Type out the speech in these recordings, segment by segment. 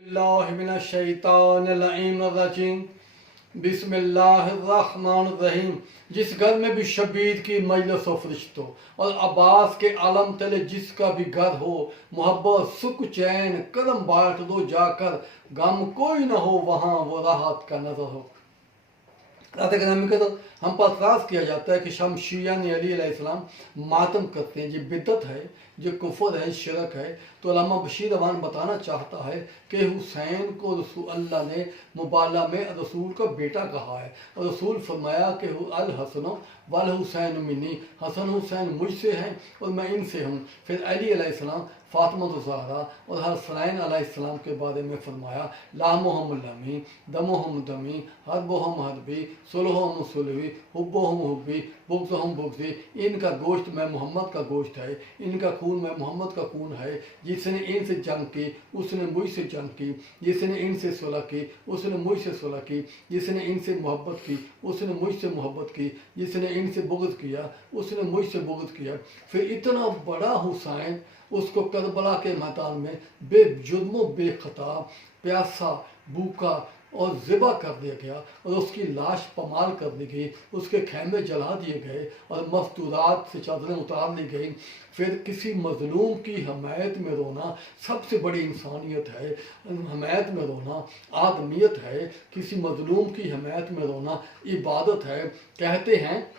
बिस्मिल्लाहिमिनश्शैतानिर्रजीम बिस्मिल्लाहिर्रहमानिर्रहीम। जिस घर में भी शबीर की मजलिस हो फरिश्तों और अब्बास के आलम तले जिसका भी घर हो, मोहब्बत सुख चैन कदम बांट दो जाकर, गम कोई न हो वहाँ वो राहत का नजर हो। हम पर एतराज़ किया जाता है कि शमशिया ने अली अलैहिस्सलाम मातम करते हैं, ये बिदत है, ये कुफर है, शिरक है। तो अल्लामा बशीर अवान बताना चाहता है कि हुसैन को रसूल अल्लाह ने मुबाला में रसूल का बेटा कहा है और रसूल फरमाया कि अल हसन वल हुसैन मिन्नी, हसन हुसैन मुझसे हैं और मैं इनसे हूँ। फिर अली अलैहिस्सलाम फातिमा ज़हरा और हसनैन अलैहिस्सलाम के बारे में फरमाया, लामुहुम लमी दमुहुम दमी हरबुहुम हरबी सुलहुम सुलवी हुब्बुहुम हुब्बी बुग़्ज़ुहुम बुग़्ज़ी। इनका गोश्त मैं मोहम्मद का गोश्त है, इनका खून मैं मोहम्मद का खून है। जिसने इनसे जंग की उसने मुझसे जंग की, जिसने इनसे सुलह की उसने मुझसे सुलह की, जिसने इनसे मोहब्बत की उसने मुझसे मोहब्बत की, जिसने इनसे बुग़्ज़ किया उसने मुझसे बुग़्ज़ किया। फिर इतना बड़ा हुसैन उसको करबला के मैदान में बेजुर्म बेखता प्यासा भूखा और ज़िबा कर दिया गया और उसकी लाश पमाल कर दी गई, उसके खैमे जला दिए गए और मस्तूरात से चादरें उतार ली गई। फिर किसी मजलूम की हमायत में रोना सबसे बड़ी इंसानियत है, हमायत में रोना आदमियत है, किसी मजलूम की हमायत में रोना इबादत है। कहते हैं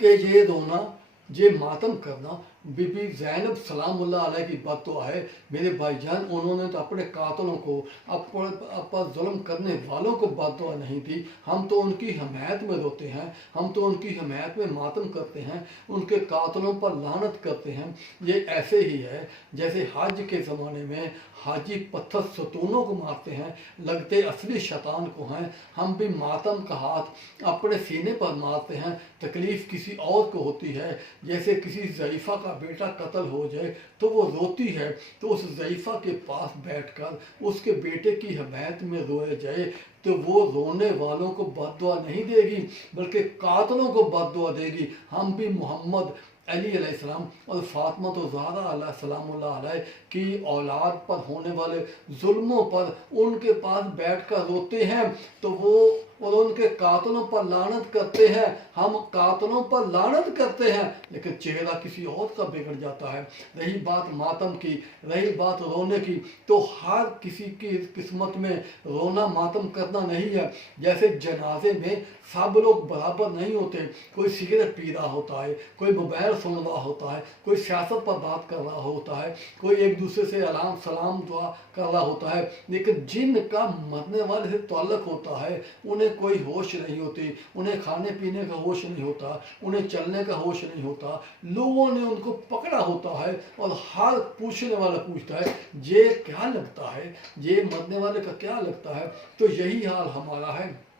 कि ये रोना ये मातम करना बीबी ज़ैनब सलामुल्लाह अलैहा की बद्दुआ है। मेरे भाईजान, उन्होंने तो अपने कातलों को पर जुल्म करने वालों को बद्दुआ नहीं दी। हम तो उनकी हमायत में रोते हैं, हम तो उनकी हमायत में मातम करते हैं, उनके कातलों पर लानत करते हैं। ये ऐसे ही है जैसे हज के ज़माने में हाजी पत्थर सतूनों को मारते हैं, लगते असली शैतान को हैं। हम भी मातम का हाथ अपने सीने पर मारते हैं, तकलीफ़ किसी और को होती है। जैसे किसी ज़ईफ़ा का बेटा कत्ल हो जाए तो वो रोती है, तो उस ज़ईफ़ा के पास बैठकर उसके बेटे की हमायत में रोया जाए तो वो रोने वालों को बद्दुआ नहीं देगी बल्कि कातलों को बद्दुआ देगी। हम भी मोहम्मद अली अलैहिस्सलाम और फातिमा ज़हरा सलामुल्लाह अलैहा की औलाद पर होने वाले जुल्मों पर उनके पास बैठकर रोते हैं तो वो और उनके कातलों पर लानत करते हैं। हम कातलों पर लानत करते हैं लेकिन चेहरा किसी और का बिगड़ जाता है। रही बात मातम की, रही बात रोने की, तो हर किसी की किस्मत में रोना मातम करना नहीं है। जैसे जनाजे में सब लोग बराबर नहीं होते, कोई सिगरेट पी रहा होता है, कोई मोबाइल सुन रहा होता है, कोई सियासत पर बात कर रहा होता है, कोई एक दूसरे से अलाम सलाम दुआ कर रहा होता है। लेकिन जिनका मरने वाले से ताल्लुक़ होता है उन्हें कोई होश नहीं होती, उन्हें खाने पीने का होश नहीं होता, उन्हें चलने का होश नहीं होता। लोगों ने उनको पकड़ा होता है और हर पूछने वाला पूछता है ये क्या लगता है, ये मरने वाले का क्या लगता है। तो यही हाल हमारा है।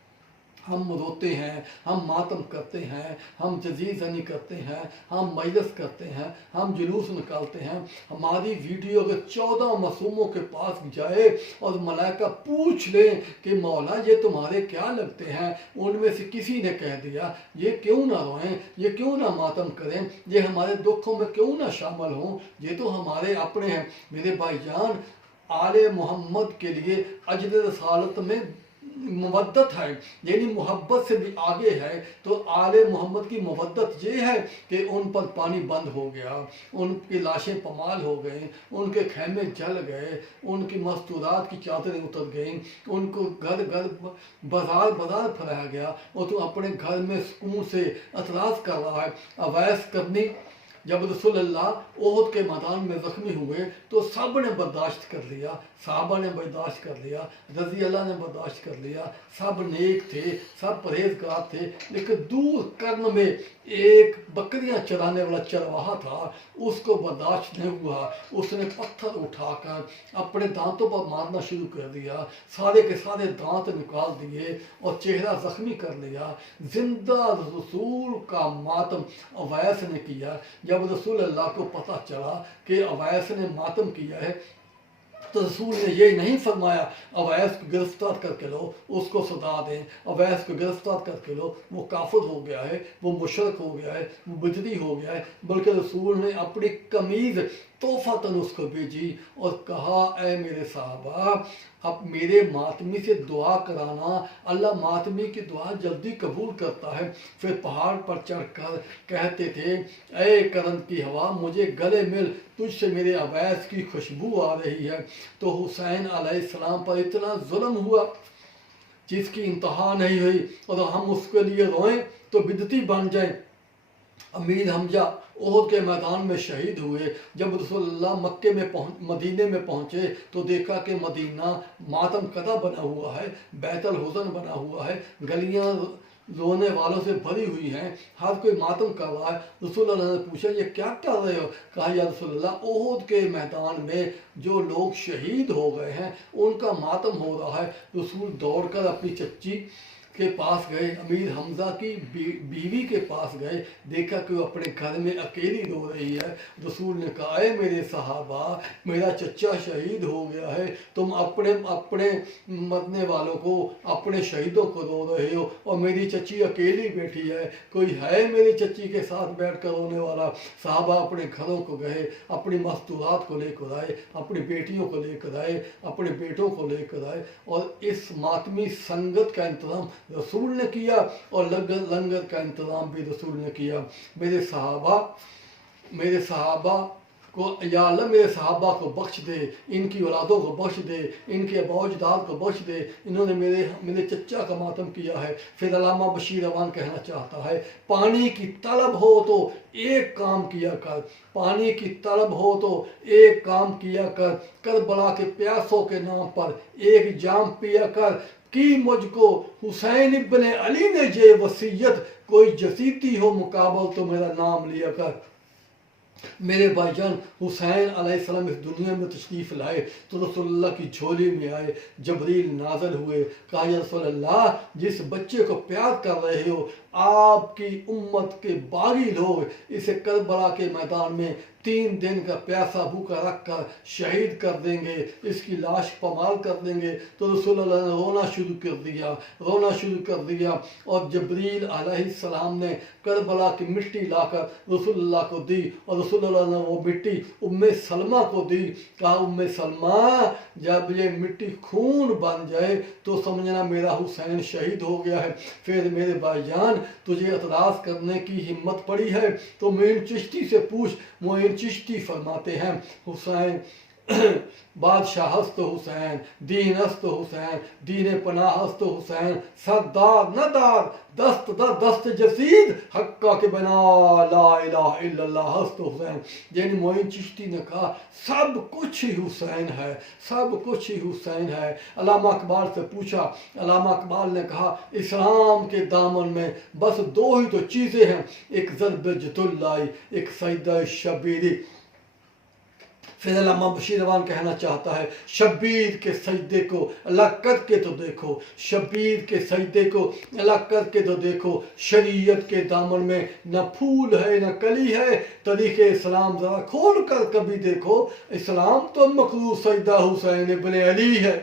हम रोते हैं, हम मातम करते हैं, हम जजीज़नी करते हैं, हम मजलिस करते हैं, हम जुलूस निकालते हैं। हमारी वीडियो अगर 14 मासूमों के पास जाए और मलाइका पूछ लें कि मौला ये तुम्हारे क्या लगते हैं, उनमें से किसी ने कह दिया ये क्यों ना रोएं, ये क्यों ना मातम करें, ये हमारे दुखों में क्यों ना शामिल हों, ये तो हमारे अपने हैं। मेरे भाईजान, आले मोहम्मद के लिए अजर रसालत में मवद्दत है, यानी मोहब्बत से भी आगे है। तो आले मोहम्मद की मवद्दत ये है कि उन पर पानी बंद हो गया, उनकी लाशें पमाल हो गई, उनके खैमे जल गए, उनकी मस्तूरात की चादरें उतर गईं, उनको घर घर बाजार बाजार फैलाया गया और तू अपने घर में सुकून से एतराज़ कर रहा है। अवैस करनी जब रसूलुल्लाह ओहद के मैदान में ज़ख्मी हुए तो सब ने बर्दाश्त कर लिया, साहबा ने बर्दाश्त कर लिया, रज़ी अल्लाह ने बर्दाश्त कर लिया, सब नेक थे, सब परहेजगार थे। लेकिन दूर कर्म में एक बकरियां चराने वाला चरवाहा था, उसको बर्दाश्त नहीं हुआ, उसने पत्थर उठाकर अपने दांतों पर मारना शुरू कर दिया, सारे के सारे दांत निकाल दिए और चेहरा ज़ख्मी कर लिया। जिंदा रसूल का मातम अवैस ने किया। जब रसूल अल्लाह को पता चला कि अवैस ने मातम किया है तो रसूल ने ये नहीं फरमाया अवैस को गिरफ्तार करके लो, उसको सदा दें, अवैस को गिरफ्तार करके लो, वो काफिर हो गया है, वो मुशरक हो गया है, वो बिजली हो गया है। बल्कि रसूल ने अपनी कमीज़ तोहफतन उसको भेजी और कहा, ऐ मेरे साहबा, अब मेरे मातमी से दुआ कराना, अल्लाह मातमी की दुआ जल्दी कबूल करता है। फिर पहाड़ पर चढ़कर कहते थे, ऐ करन की हवा, मुझे गले मिल, तुझसे मेरे अवैस की खुशबू आ रही है। तो हुसैन अलैहिस्सलाम पर इतना जुल्म हुआ जिसकी इंतहा नहीं हुई, और हम उसके लिए रोएं तो बिदती बन जाए। अमीर हमजा ओहद के मैदान में शहीद हुए। जब रसूलुल्लाह मक्के में मदीने में पहुँचे तो देखा कि मदीना मातम कदा बना हुआ है, बैतुल हुज़न बना हुआ है, गलियाँ रोने वालों से भरी हुई हैं, हर कोई मातम कर रहा है। रसूलुल्लाह ने पूछा, ये क्या कर रहे हो? कहा, या रसूलुल्लाह, ओहद के मैदान में जो लोग शहीद हो गए हैं उनका मातम हो रहा है। रसूल दौड़कर अपनी चच्ची के पास गए, अमीर हमजा की बीवी के पास गए, देखा कि वो अपने घर में अकेली रो रही है। रसूल ने कहा, ऐ मेरे सहाबा, मेरा चचा शहीद हो गया है, तुम अपने अपने मरने वालों को, अपने शहीदों को रो रहे हो, और मेरी चची अकेली बैठी है, कोई है मेरी चची के साथ बैठ कर रोने वाला? साहबा अपने घरों को गए, अपनी मस्तूरात को लेकर आए, अपनी बेटियों को लेकर आए, अपने बेटों को लेकर आए, और इस मातमी संगत का इंतज़ाम रसूल ने किया, और लंगर का इंतज़ाम भी रसूल ने किया। मेरे सहाबा को, या अल्लाह मेरे सहाबा को बख्श दे, इनकी औलादों को बख्श दे, इनके अबौजदाद को बख्श दे, इन्होंने मेरे चचा का मातम किया है। फिर अल्लामा बशीर अवान कहना चाहता है, पानी की तलब हो तो एक काम किया कर, पानी की तलब हो तो एक काम किया कर, करबला के प्यासों के नाम पर एक जाम पिया कर, कि मुझको हुसैन इब्न अली ने जे वसीयत, कोई जसीती हो मुकाबल तो मेरा नाम लिया कर। मेरे भाईजान, हुसैन अलैहिस्सलाम इस दुनिया में तशरीफ़ लाए तो रसूलुल्लाह की झोली में आए, जबरील नाज़िल हुए, कहा, या रसूलुल्लाह, जिस बच्चे को प्यार कर रहे हो, आपकी उम्मत के बागी लोग इसे करबला के मैदान में 3 दिन का प्यासा भूखा रख कर शहीद कर देंगे, इसकी लाश पमाल कर देंगे। तो रसूलुल्लाह ने रोना शुरू कर दिया, और जबरील अलैहिस्सलाम ने करबला की मिट्टी लाकर रसूलुल्लाह को दी, और रसूलुल्लाह ने वो मिट्टी उम्मे सलमा को दी। कहा, उम्मे सलमा, जब ये मिट्टी खून बन जाए तो समझना मेरा हुसैन शहीद हो गया है। फिर मेरे भाईजान, तुझे एतराज़ करने की हिम्मत पड़ी है तो मोइन चिश्ती से पूछ। मोइन चिश्ती फरमाते हैं, हुसैन बादशाह हस्त हुसैन, दीन हस्त हुसैन, दीन पनाह हस्त हुसैन, सरदार नदार, दस्त दस्त जसीद, हक्का के बना ला इलाहा इल्लल्लाह हस्त हुसैन। यानी मोइन चिश्ती ने कहा, सब कुछ ही हुसैन है, सब कुछ ही हुसैन है। अल्लामा इकबाल से पूछा, अल्लामा इकबाल ने कहा, इस्लाम के दामन में बस 2 ही तो चीज़ें हैं, एक ज़र्ब जतुल्लाई, एक सजदा शबीरी। फिर अल्लामा बशीर अवान कहना चाहता है, शब्बीर के सजदे को अल्लाह करके तो देखो, शब्बीर के सजदे को अल्लाह करके तो देखो, शरीयत के दामन में न फूल है न कली है, तरीक़े इस्लाम ज़रा खोल कर कभी देखो, इस्लाम तो मकरू सजदा हुसैन इब्न अली है।